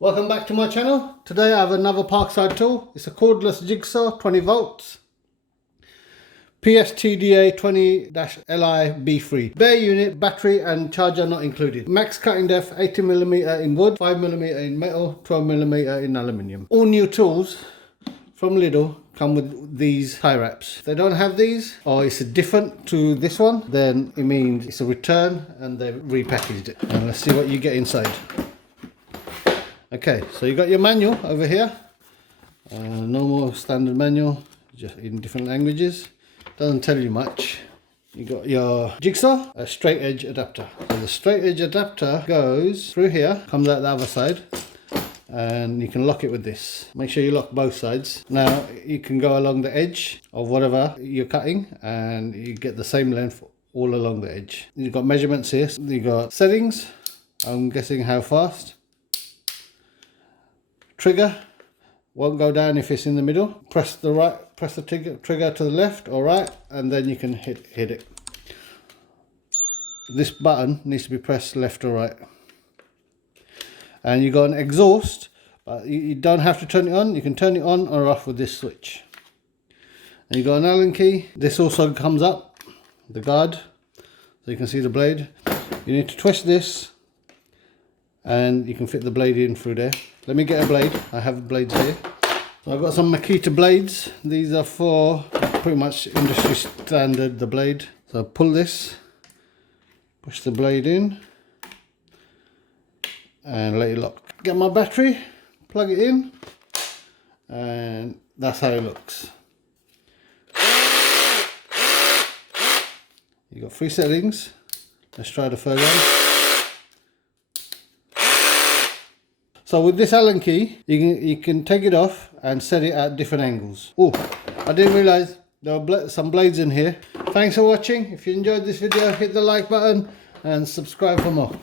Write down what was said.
Welcome back to my channel. Today I have another Parkside tool. It's a cordless jigsaw, 20 volts. PSTDA 20-Li B3. Bare unit, battery and charger not included. Max cutting depth 80mm in wood, 5mm in metal, 12mm in aluminium. All new tools from Lidl come with these tie wraps. If they don't have these, or it's different to this one, then it means it's a return and they've repackaged it. And let's see what you get inside. Okay, so you got your manual over here, normal standard manual, just in different languages. Doesn't tell you much. You got your jigsaw, a straight edge adapter. So the straight edge adapter goes through here, comes out the other side, and you can lock it with this. Make sure you lock both sides. Now you can go along the edge of whatever you're cutting, and you get the same length all along the edge. You've got measurements here. You've got settings. I'm guessing how fast. Trigger won't go down if it's in the middle. Press the trigger to the left or right, and then you can hit it. This button needs to be pressed left or right. And you got an exhaust, but you don't have to turn it on. You can turn it on or off with this switch. And you got an Allen key. This also comes up, the guard, so you can see the blade. You need to twist this, and you can fit the blade in through there. Let me get a blade. I have blades here. So I've got some Makita blades. These are for pretty much industry standard, the blade. So pull this, push the blade in, and let it lock. Get my battery, plug it in, and that's how it looks. You got 3 settings. Let's try the third one. So with this Allen key, you can take it off and set it at different angles. Oh, I didn't realize there were some blades in here. Thanks for watching. If you enjoyed this video, hit the like button and subscribe for more.